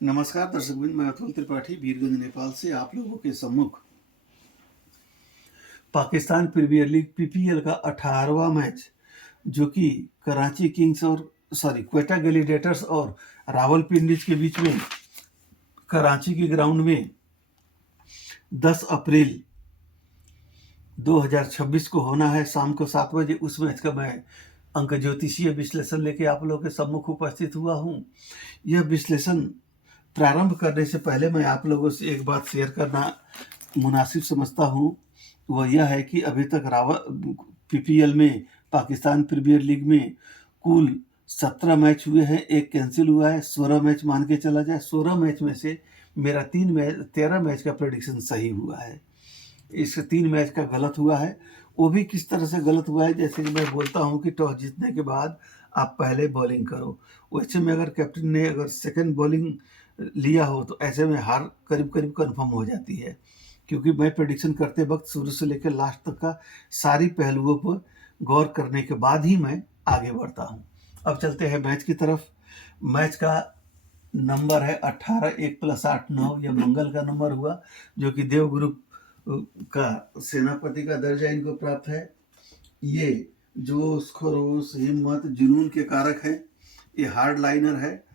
नमस्कार दर्शकवृंद, मैं अतुल त्रिपाठी वीरगंज नेपाल से आप लोगों के सम्मुख पाकिस्तान प्रीमियर लीग पीपीएल का 18वां मैच जो कि कराची किंग्स और क्वेटा ग्लैडिएटर्स और रावलपिंडी के बीच में कराची के ग्राउंड में 10 अप्रैल 2026 को होना है शाम को 7 बजे। उस मैच का मैं अंक ज्योतिषीय विश्लेषण लेके आप लोगों के सम्मुख उपस्थित हुआ हूँ। यह विश्लेषण प्रारंभ करने से पहले मैं आप लोगों से एक बात शेयर करना मुनासिब समझता हूँ। वह यह है कि अभी तक पीपीएल में पाकिस्तान प्रीमियर लीग में कुल 17 मैच हुए हैं, एक कैंसिल हुआ है। 16 मैच मान के चला जाए। 16 मैच में से मेरा 13 मैच का प्रेडिक्शन सही हुआ है। इस 3 मैच का गलत हुआ है। वो भी किस तरह से गलत हुआ है, जैसे कि मैं बोलता हूँ कि टॉस जीतने के बाद आप पहले बॉलिंग करो। वैसे में अगर कैप्टन ने अगर सेकंड बॉलिंग लिया हो तो ऐसे में हार करीब करीब कन्फर्म हो जाती है, क्योंकि मैं प्रेडिक्शन करते वक्त शुरू से लेकर लास्ट तक का सारी पहलुओं पर गौर करने के बाद ही मैं आगे बढ़ता हूँ। अब चलते हैं मैच की तरफ। मैच का नंबर है 18, 1 + 8 9। यह मंगल का नंबर हुआ, जो कि देवगुरु का सेनापति का दर्जा इनको प्राप्त है। ये जोश, खरोश, हिम्मत, जुनून के कारक है। ये हार्ड लाइनर है।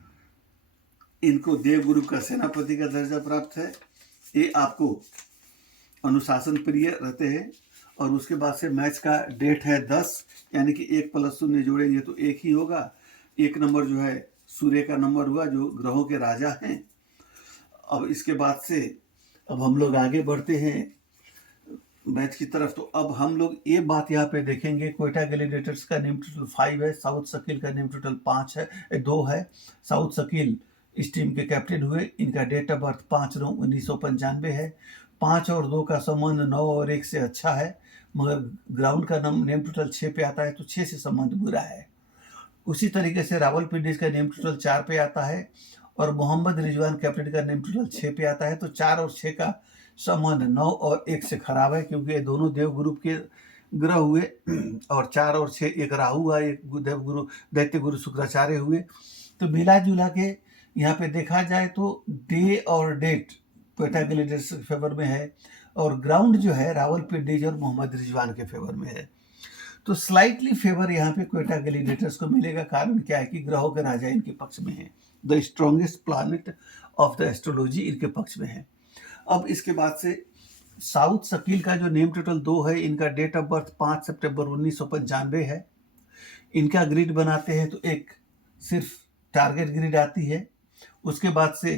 इनको देवगुरु का सेनापति का दर्जा प्राप्त है। ये आपको अनुशासन प्रिय रहते हैं। और उसके बाद से मैच का डेट है 10, यानी कि 1 + 0 जोड़ेंगे तो 1 ही होगा। 1 नंबर जो है सूर्य का नंबर हुआ, जो ग्रहों के राजा हैं। अब इसके बाद से अब हम लोग आगे बढ़ते हैं मैच की तरफ। तो अब हम लोग ये बात यहाँ पे देखेंगे, क्वेटा ग्लैडिएटर्स का नेम टोटल 5 है, साउथ शकील का नेम टोटल 5 है, 2 है। साउथ शकील इस टीम के कैप्टन हुए। इनका डेट ऑफ बर्थ 5/9/1995 है। 5 और 2 का संबंध 9 और 1 से अच्छा है, मगर ग्राउंड का नेम टोटल 6 पे आता है, तो 6 से संबंध बुरा है। उसी तरीके से रावलपिंडी का नेम टोटल 4 पे आता है, और मोहम्मद रिजवान कैप्टन का नेम टोटल 6 पे आता है। तो 4 और 6 का संबंध 9 और 1 से खराब है, क्योंकि ये दोनों देवगुरु के ग्रह हुए। और 4 और 6, एक राहु हुआ, एक देवगुरु दैत्य गुरु शुक्राचार्य हुए। तो मिला जुला के यहाँ पे देखा जाए तो डे और डेट क्वेटा ग्लैडिएटर्स के फेवर में है, और ग्राउंड जो है रावलपिंडी और मोहम्मद रिजवान के फेवर में है। तो स्लाइटली फेवर यहाँ पे क्वेटा ग्लैडिएटर्स को मिलेगा। कारण क्या है कि ग्रहों के राजा इनके पक्ष में है। The strongest planet of the astrology इनके पक्ष में है। अब इसके बाद से साउथ शकील का जो नेम टोटल 2 है, इनका डेट ऑफ बर्थ 5 सितंबर 1995 है। इनका ग्रिड बनाते हैं तो एक सिर्फ टारगेट ग्रिड आती है। उसके बाद से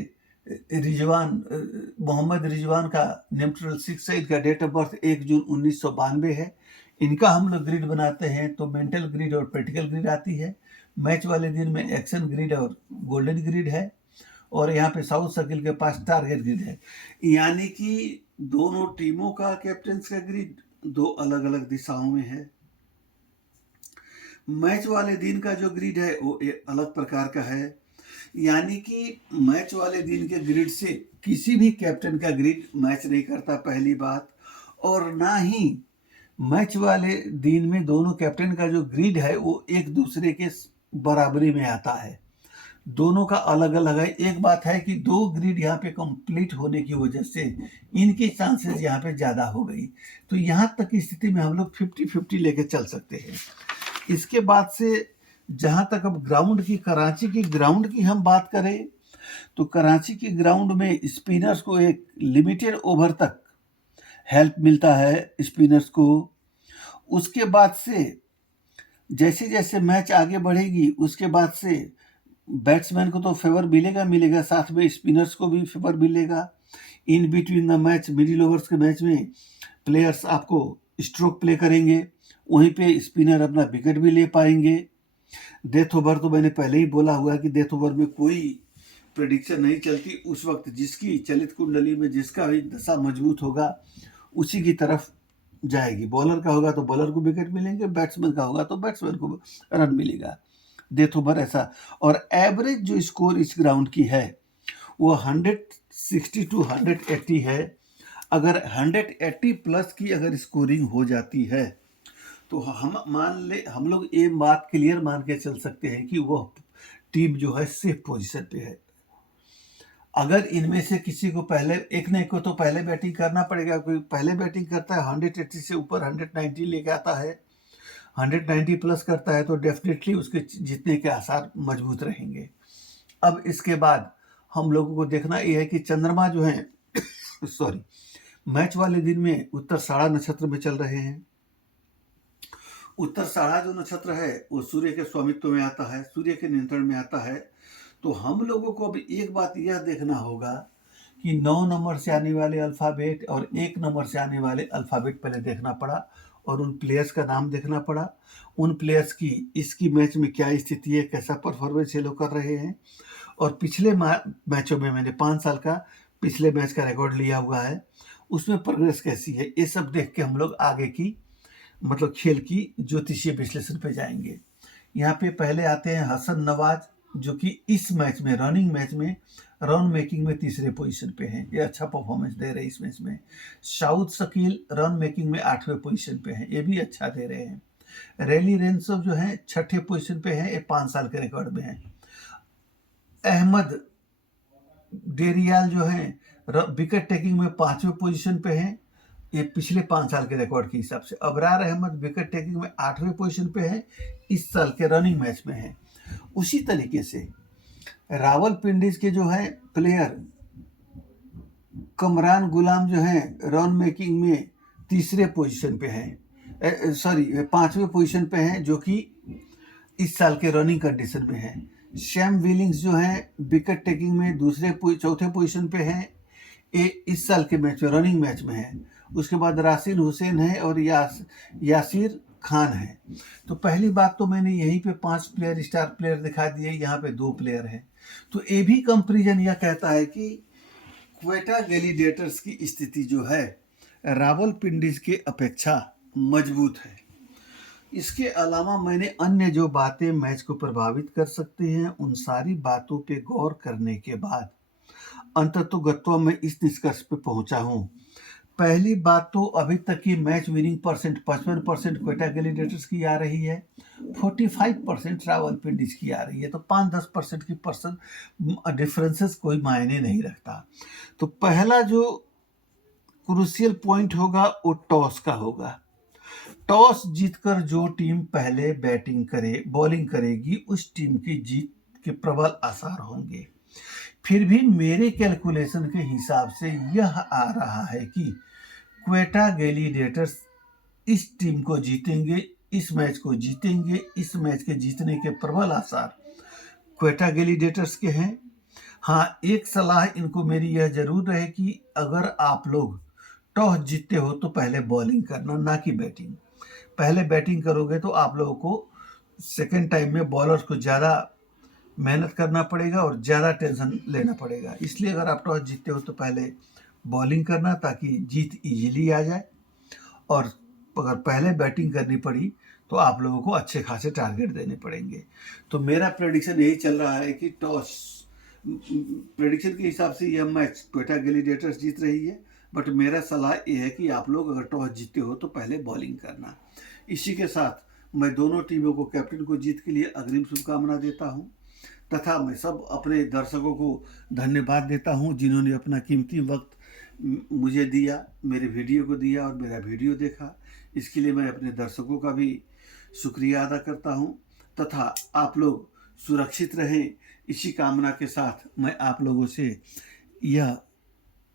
मोहम्मद रिजवान का नेम टोटल 6 है। इनका डेट ऑफ बर्थ 1 जून 1992 है। इनका हम लोग ग्रिड बनाते हैं तो मेंटल ग्रिड और प्रैक्टिकल ग्रिड आती है। मैच वाले दिन में एक्शन ग्रिड और गोल्डन ग्रिड है, और यहाँ पे साउथ सर्किल के पास टारगेट ग्रिड है। यानी कि दोनों टीमों का कैप्टन का ग्रिड 2 अलग अलग दिशाओं में है। मैच वाले दिन का जो ग्रिड है वो एक अलग प्रकार का है। यानी कि मैच वाले दिन के ग्रिड से किसी भी कैप्टन का ग्रिड मैच नहीं करता, पहली बात। और ना ही मैच वाले दिन में दोनों कैप्टन का जो ग्रिड है वो एक दूसरे के बराबरी में आता है। दोनों का अलग अलग है। एक बात है कि 2 ग्रिड यहाँ पे कंप्लीट होने की वजह से इनकी चांसेस यहाँ पे ज़्यादा हो गई। तो यहाँ तक की स्थिति में हम लोग 50-50 लेके चल सकते हैं। इसके बाद से जहाँ तक अब ग्राउंड की, कराची की ग्राउंड की हम बात करें, तो कराची की ग्राउंड में स्पिनर्स को एक लिमिटेड ओवर तक हेल्प मिलता है स्पिनर्स को। उसके बाद से जैसे जैसे मैच आगे बढ़ेगी, उसके बाद से बैट्समैन को तो फेवर मिलेगा, साथ में स्पिनर्स को भी फेवर मिलेगा। In between the match, middle overs के मैच में प्लेयर्स आपको स्ट्रोक प्ले करेंगे, वहीं पे स्पिनर अपना विकेट भी ले पाएंगे। डेथ ओवर तो मैंने पहले ही बोला हुआ है कि डेथ ओवर में कोई प्रेडिक्शन नहीं चलती। उस वक्त जिसकी चलित कुंडली में जिसका भी दशा मजबूत होगा उसी की तरफ जाएगी। बॉलर का होगा तो बॉलर को विकेट मिलेंगे, बैट्समैन का होगा तो बैट्समैन को रन मिलेगा। डेथ ओवर ऐसा। और एवरेज जो स्कोर इस ग्राउंड की है वो 160 टू 180 है। अगर 180 प्लस की अगर स्कोरिंग हो जाती है तो हम लोग ये बात क्लियर मान के चल सकते हैं कि वो टीम जो है सेफ पोजीशन पे है। अगर इनमें से किसी को पहले, एक न एक को तो पहले बैटिंग करना पड़ेगा। कोई पहले बैटिंग करता है 180 से ऊपर 190 लेके आता है, 190 प्लस करता है, तो डेफिनेटली उसके जीतने के आसार मजबूत रहेंगे। अब इसके बाद हम लोगों को देखना ये है कि चंद्रमा जो है सॉरी, मैच वाले दिन में उत्तराषाढ़ा नक्षत्र में चल रहे हैं। उत्तराषाढ़ा जो नक्षत्र है वो सूर्य के स्वामित्व में आता है, सूर्य के नियंत्रण में आता है। तो हम लोगों को अब एक बात यह देखना होगा कि 9 नंबर से आने वाले अल्फ़ाबेट और 1 नंबर से आने वाले अल्फ़ाबेट पहले देखना पड़ा, और उन प्लेयर्स का नाम देखना पड़ा। उन प्लेयर्स की इसकी मैच में क्या स्थिति है, कैसा परफॉर्मेंस ये लोग कर रहे हैं, और पिछले मैचों में मैंने 5 साल का पिछले मैच का रिकॉर्ड लिया हुआ है, उसमें प्रोग्रेस कैसी है, ये सब देख के हम लोग आगे की मतलब खेल की ज्योतिषीय विश्लेषण पे जाएंगे। यहाँ पे पहले आते हैं हसन नवाज, जो कि इस मैच में, रनिंग मैच में, रन मेकिंग में तीसरे पोजीशन पे हैं। ये अच्छा परफॉर्मेंस दे रहे हैं इस मैच में। शाउद शकील रन मेकिंग में 8वें पोजीशन पे हैं, ये भी अच्छा दे रहे हैं। रैली रेनसो जो है 6ठे पोजीशन पे हैं, ये 5 साल के रिकॉर्ड में हैं। अहमद डेरियाल जो है विकेट टेकिंग में 5वें पोजीशन पे हैं, ये पिछले 5 साल के रिकॉर्ड के हिसाब से। अबरार अहमद विकेट टेकिंग में 8वें पोजीशन पे है, इस साल के रनिंग मैच में है। उसी तरीके से रावलपिंडी के जो है प्लेयर कमरान गुलाम जो है रन मेकिंग में तीसरे पोजीशन पे हैं, सॉरी 5वें पोजीशन पे हैं, जो कि इस साल के रनिंग कंडीशन में है। शैम विलिंग्स जो है विकेट टेकिंग में चौथे पोजीशन पे हैं, ये इस साल के मैच में, रनिंग मैच में है। उसके बाद राशिद हुसैन है और यासिर खान है। तो पहली बात तो मैंने यहीं पे 5 प्लेयर, स्टार प्लेयर दिखा दिए, यहाँ पे 2 प्लेयर हैं। तो ये भी कंपेरिजन यह कहता है कि क्वेटा ग्लैडिएटर्स की स्थिति जो है रावलपिंडी के अपेक्षा मजबूत है। इसके अलावा मैंने अन्य जो बातें मैच को प्रभावित कर सकती हैं, उन सारी बातों पे गौर करने के बाद अंततोगत्वा मैं इस निष्कर्ष पे पहुंचा हूं। पहली बात तो अभी तक की match winning percent 55% Quetta Gladiators की आ रही है, 45% रावलपिंडी की आ रही है। तो 5-10% की डिफरेंसेस कोई मायने नहीं रखता। तो पहला जो क्रूशियल पॉइंट होगा वो टॉस का होगा। टॉस जीतकर जो टीम पहले बॉलिंग करेगी, उस टीम की जीत के प्रबल आसार होंगे। फिर भी मेरे कैलकुलेशन के हिसाब से यह आ रहा है कि क्वेटा ग्लैडिएटर्स इस टीम को जीतेंगे, इस मैच को जीतेंगे। इस मैच के जीतने के प्रबल आसार क्वेटा ग्लैडिएटर्स के हैं। हाँ, एक सलाह इनको मेरी यह जरूर रहे कि अगर आप लोग टॉस जीतते हो तो पहले बॉलिंग करना, ना कि बैटिंग। पहले बैटिंग करोगे तो आप लोगों को सेकेंड टाइम में बॉलर्स को ज़्यादा मेहनत करना पड़ेगा और ज़्यादा टेंशन लेना पड़ेगा। इसलिए अगर आप टॉस जीतते हो तो पहले बॉलिंग करना, ताकि जीत इजीली आ जाए। और अगर पहले बैटिंग करनी पड़ी तो आप लोगों को अच्छे खासे टारगेट देने पड़ेंगे। तो मेरा प्रेडिक्शन यही चल रहा है कि टॉस प्रेडिक्शन के हिसाब से यह मैच क्वेटा ग्लैडिएटर्स जीत रही है, बट मेरा सलाह ये है कि आप लोग अगर टॉस जीतते हो तो पहले बॉलिंग करना। इसी के साथ मैं दोनों टीमों को, कैप्टन को जीत के लिए अग्रिम शुभकामना देता हूँ, तथा मैं सब अपने दर्शकों को धन्यवाद देता हूँ जिन्होंने अपना कीमती वक्त मुझे दिया, मेरे वीडियो को दिया और मेरा वीडियो देखा। इसके लिए मैं अपने दर्शकों का भी शुक्रिया अदा करता हूँ, तथा आप लोग सुरक्षित रहें, इसी कामना के साथ मैं आप लोगों से यह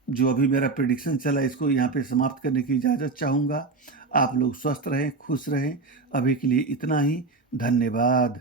जो अभी मेरा प्रेडिक्शन चला, इसको यहाँ पे समाप्त करने की इजाज़त चाहूँगा। आप लोग स्वस्थ रहें, खुश रहें। अभी के लिए इतना ही। धन्यवाद।